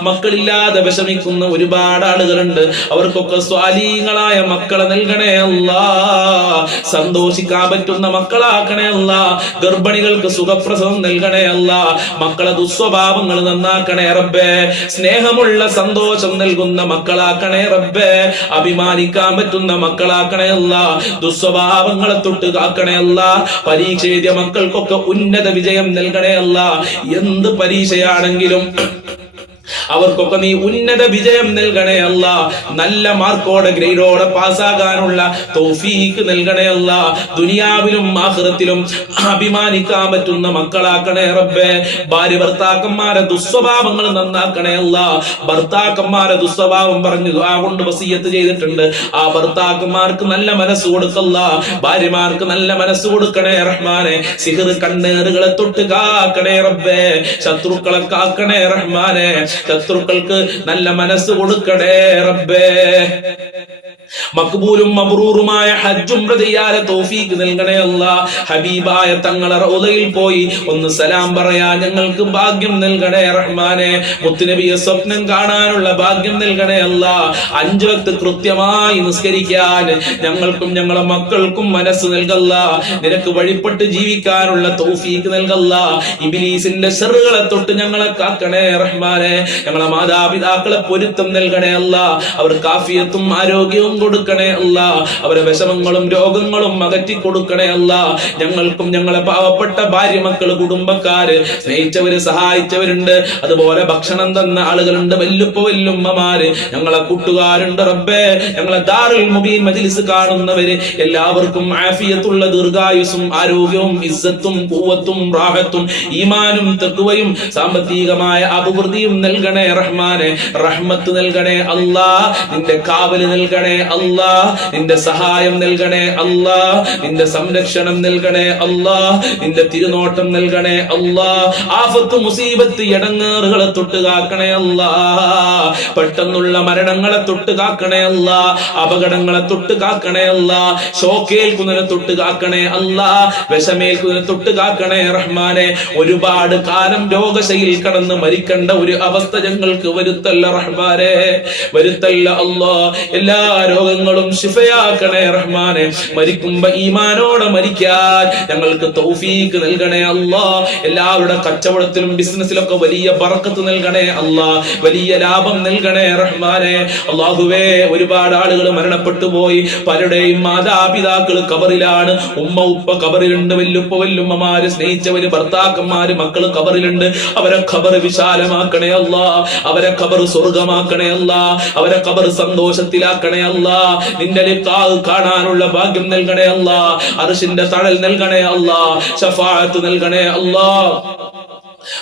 മക്കളില്ലാതെ വിഷമിക്കുന്ന ഒരുപാട് ആളുകളുണ്ട്, അവർക്കൊക്കെ സ്വാലീങ്ങളായ മക്കളെ നൽകണേ അല്ലാ. സന്തോഷിക്കാൻ പറ്റുന്ന മക്കളാക്കണേ അല്ലാ. ഗർഭിണികൾക്ക് സുഖപ്രസവം നൽകണേ അല്ലാ. മക്കളെ ദുസ്വഭാവങ്ങൾ നന്നാക്കണേ റബ്ബേ. സ്നേഹമുള്ള സന്തോഷം നൽകുന്ന മക്കളാക്കണേ റബ്ബേ. അഭിമാനിക്കാൻ പറ്റുന്ന മക്കളാക്കണേ അല്ലാ. ദുസ്വഭാവങ്ങളെ തൊട്ട് കാക്കണേ അല്ലാ. പരീക്ഷ എഴുതിയ മക്കൾക്കൊക്കെ ഉന്നത വിജയം നൽകണേ അല്ലാ. എന്ത് പരീക്ഷയാണെങ്കിലും അവർക്കൊക്കെ നീ ഉന്നത വിജയം നൽകണേ അല്ലാ. നല്ല മാർക്കോടെ ഗ്രേഡോടെ പാസ്സാകാനുള്ള തൗഫീഖ് നൽകണേ അല്ലാ. ദുനിയാവിലും ആഖിറത്തിലും അഭിമാനിക്കാൻ പറ്റുന്ന മക്കളാക്കണേ റബ്ബേ. ഭാര്യ ഭർത്താക്കന്മാരെ ദുസ്വഭാവങ്ങൾ നന്നാക്കണേ അല്ലാ. ഭർത്താക്കന്മാരെ ദുസ്വഭാവം പറഞ്ഞു ദുആ കൊണ്ട് വസിയത്ത് ചെയ്തിട്ടുണ്ട്. ആ ഭർത്താക്കന്മാർക്ക് നല്ല മനസ്സ് കൊടുക്കല്ല, ഭാര്യമാർക്ക് നല്ല മനസ്സ് കൊടുക്കണേ റഹ്മാനെ. സിഹ്ർ കണ്ണേറുകളെ തൊട്ട് കാക്കണേ റബ്ബേ. ശത്രുക്കളെ കാക്കണേ റഹ്മാനെ. ശത്രുക്കൾക്ക് നല്ല മനസ്സ് കൊടുക്കണേ റബ്ബേ. മക്ബൂലും മബ്റൂറുമായ ഹജ്ജ് ഉംറ ചെയ്യാതെ തൗഫീഖ് നൽകണേ അല്ലാ. ഹബീബായ തങ്ങളെ റൗളയിൽ പോയി ഒന്ന് സലാം പറയാൻ ഞങ്ങൾക്ക് ഭാഗ്യം നൽകണേ റഹ്മാനെ. മുത്തുനബിയെ സ്വപ്നം കാണാനുള്ള ഭാഗ്യം നൽകണേ അല്ലാ. 5 വക്ത് കൃത്യമായി നിസ്കരിക്കാൻ ഞങ്ങൾക്കും ഞങ്ങളെ മക്കൾക്കും മനസ്സ് നൽകല്ല. നിനക്ക് വഴിപ്പെട്ട് ജീവിക്കാനുള്ള തൗഫീഖ് നൽകല്ല. ഇബ്ലീസിന്റെ ശർറുകളെ തൊട്ട് ഞങ്ങളെ കാക്കണേ റഹ്മാനെ. ഞങ്ങളെ മാതാപിതാക്കളെ പൊരുത്തം നൽകണേ അല്ലാ. അവർക്ക് ആഫിയത്തും ആരോഗ്യവും കൊടുക്കണേ അല്ലാ. അവരെ വിഷമങ്ങളും രോഗങ്ങളും അകറ്റി കൊടുക്കണേ അല്ലാ. ഞങ്ങൾക്കും ഞങ്ങളെ പാവപ്പെട്ട ഭാര്യ മക്കള് കുടുംബക്കാര് സ്നേഹിച്ചവര് സഹായിച്ചവരുണ്ട്, അതുപോലെ ഭക്ഷണം തന്ന ആളുകളുണ്ട്, വല്ലുപ്പ വല്ലുമ്മമാര്, ഞങ്ങളെ കൂട്ടുകാരുണ്ട് റബ്ബേ. ഞങ്ങളെ ദാറുൽ മുബീൻ മജ്ലിസ് കാണുന്നവര് എല്ലാവർക്കും ആഫിയത്തുള്ള ദീർഘായുസും ആരോഗ്യവും ഇസ്സത്തും ഖുവ്വത്തും റാഹത്തും ഈമാനും തഖ്വയും സാമ്പത്തികമായ അഭിവൃദ്ധിയും നൽകണേ റഹ്മാനെ. റഹ്മത്ത് നൽകണേ അല്ലാ. നിന്റെ കാവല് നൽകണേ അല്ലാ. നിന്റെ സഹായം നൽകണേ അല്ലാ. നിന്റെ സംരക്ഷണം നൽകണേ അല്ലാ. നിന്റെ തിരുനോട്ടം നൽകണേ അല്ലാ. ആഫത്ത് മുസീബത്ത് ഇടങ്ങേറുകളെ തൊട്ട് കാക്കണേ അല്ലാ. പെട്ടെന്നുള്ള മരണങ്ങളെ തൊട്ട് കാക്കണേ അല്ലാ. അപകടങ്ങളെ തൊട്ട് കാക്കണേ അല്ലാ. ഷോക്കേൽക്കുന്നതിനെ തൊട്ട് കാക്കണേ അല്ലാ. വിഷമേൽക്കുന്നതിനെ തൊട്ട് കാക്കണേ റഹ്മാനെ. ഒരുപാട് കാലം രോഗശയിൽ കടന്ന് മരിക്കേണ്ട ഒരു അവസ്ഥ ഞങ്ങൾക്ക് വരുത്തല്ല റഹ്മാനെ, വരുത്തല്ല അല്ലാ. എല്ലാ രോഗങ്ങളും ശിഫയാക്കണേ റഹ്മാനെ. മരിക്കുമ്പോ ഈമാനോടെ മരിക്കാൻ ഞങ്ങൾക്ക് തൗഫീഖ് നൽകണേ അല്ലാ. എല്ലാവരുടെ കച്ചവടത്തിലും ബിസിനസ്സിലൊക്കെ വലിയ ബറക്കത്ത് നൽകണേ അല്ലാ. വലിയ ലാഭം നൽകണേ റഹ്മാനെ. അല്ലാഹുവേ, ഒരുപാട് ആളുകൾ മരണപ്പെട്ടു പോയി. പലരുടെയും മാതാപിതാക്കൾ കബറിലാണ്. ഉമ്മ ഉപ്പ കബറിലുണ്ട്, വല്ലുപ്പ വല്ലുമ്മമാര്, സ്നേഹിച്ചവര്, ഭർത്താക്കന്മാര്, മക്കള് കബറിലുണ്ട്. അവരെ ഖബർ വിശാലമാക്കണേ അല്ലാ. അവരെ ഖബർ സ്വർഗമാക്കണേ അല്ലാ. അവരെ ഖബർ സന്തോഷത്തിലാക്കണേ അല്ലാ. നിന്റെ ലിഖാഅ് കാണാനുള്ള ഭാഗ്യം നൽകണേ അല്ലാ. അർശിന്റെ തണൽ നൽകണേ അല്ലാ. ശഫാഅത്ത് നൽകണേ അല്ലാ.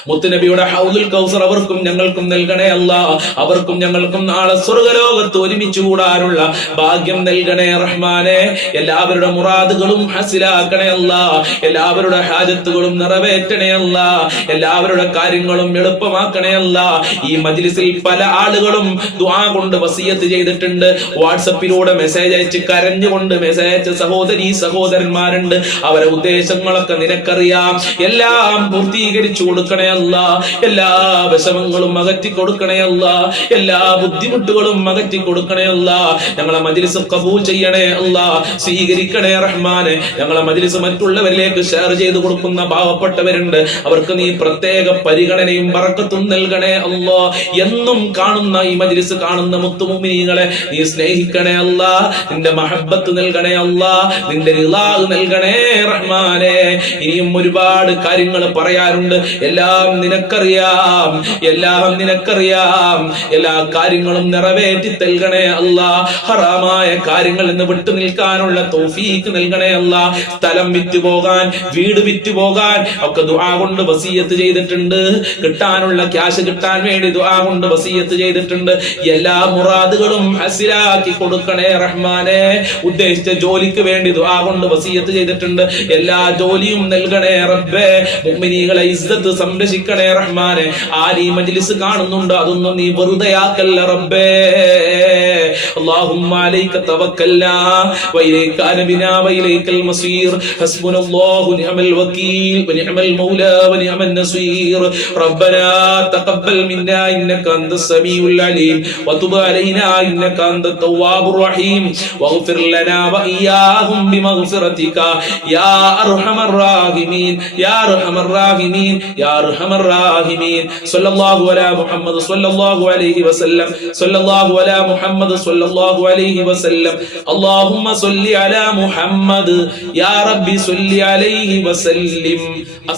മുത്തുനബിയുടെ ഹൗദുൽ കൗസർ അവർക്കും ഞങ്ങൾക്കും നൽകണേ അല്ലാ. അവർക്കും ഞങ്ങൾക്കും നാളെ സ്വർഗ്ഗലോകത്ത് ഒരുമിച്ച് കൂടാനുള്ള ഭാഗ്യം നൽകണേ റഹ്മാനെ. എല്ലാവരുടെ മുറാദുകളും ഹസിലാക്കണേ അല്ലാ. എല്ലാവരുടെ ഹാജത്തുകളും നിറവേറ്റണേ അല്ലാ. എല്ലാവരുടെ കാര്യങ്ങളും എളുപ്പമാക്കണേ അല്ലാ. ഈ മജ്ലിസിൽ പല ആളുകളും ദുആ കൊണ്ട് വസിയത്ത് ചെയ്തിട്ടുണ്ട്. വാട്സപ്പിലൂടെ മെസ്സേജ് അയച്ച് കരഞ്ഞുകൊണ്ട് മെസ്സേജ് അയച്ച സഹോദരീ സഹോദരന്മാരുണ്ട്. അവരെ ഉദ്ദേശങ്ങളൊക്കെ നിനക്കറിയാം. എല്ലാം പൂർത്തീകരിച്ചു കൊടുക്കണേ അല്ലാ. എല്ലാ വിഷമങ്ങളും അകറ്റി കൊടുക്കണേ അല്ലാ. എല്ലാ ബുദ്ധിമുട്ടുകളും അകറ്റി കൊടുക്കണേ അല്ലാ. ഞങ്ങളെ മജ്ലിസ് ഖബൂൽ ചെയ്യണേ അല്ലാ. സ്വീകരിക്കണേ റഹ്മാനെ. ഞങ്ങളെ മജ്ലിസ് മറ്റുള്ളവരിലേക്ക് ഷെയർ ചെയ്തു കൊടുക്കുന്ന പാവപ്പെട്ടവരുണ്ട്. അവർക്ക് നീ പ്രത്യേക പരിഗണനയും ബറക്കത്തും നൽകണേ അല്ലാ. എന്നും കാണുന്ന ഈ മജ്ലിസ് കാണുന്ന മുത്തുമുഅ്മിനീങ്ങളെ നീ സ്നേഹിക്കണേ അല്ലാ. നിന്റെ മഹബ്ബത്ത് നൽകണേ അല്ലാ. നിന്റെ റിളാ നൽകണേ റഹ്മാനെ. ഇനിയും ഒരുപാട് കാര്യങ്ങൾ പറയാറുണ്ട്. എല്ലാം നിനക്കറിയാം. എല്ലാം നിനക്കറിയാം. എല്ലാ കാര്യങ്ങളും നിറവേറ്റി നൽകണേ അല്ലാ. ഹറാമായ കാര്യങ്ങളിൽ നിന്ന് വിട്ടു നിൽക്കാനുള്ള തൗഫീഖ് നൽകണേ അല്ലാ. സ്ഥലം വിറ്റുപോകാൻ, വീട് വിറ്റുപോകാൻ ഒക്കെ ദുആ കൊണ്ട് വസിയത്ത് ചെയ്തിട്ടുണ്ട്. കിട്ടാനുള്ള ക്യാഷ് കിട്ടാൻ വേണ്ടി ദുആ കൊണ്ട് വസിയത്ത് ചെയ്തിട്ടുണ്ട്. എല്ലാ മുറാദുകളും ഹസിലാക്കി കൊടുക്കണേ റഹ്മാനെ. ഉദ്ദേശിച്ച ജോലിക്ക് വേണ്ടി ദുആ കൊണ്ട് വസിയത്ത് ചെയ്തിട്ടുണ്ട്. എല്ലാ ജോലിയും നൽകണേ റബ്ബേ. മുഅ്മിനീകളെ ഇസ്സത്ത് സംരക്ഷിക്കണേ റഹ്മാനെ. ആര് ഈ മജ്ലിസ് കാണുന്നുണ്ട് അതൊന്നും നീ വെറുതെയാക്കല്ല റബ്ബേ. اللهم عليك توكلنا وإليك أنبنا وإليك المصير حسبنا الله ونعم الوكيل ونعم المولى ونعم النصير ربنا تقبل منا إنك أنت السميع العليم وتب علينا إنك أنت التواب الرحيم واغفر لنا وإياهم بمغفرتك يا أرحم الراحمين يا أرحم الراحمين يا أرحم الراحمين صلى الله على محمد صلى الله عليه وسلم صلى الله على محمد صلى الله عليه وسلم اللهم صل على محمد يا ربي صل عليه وسلم.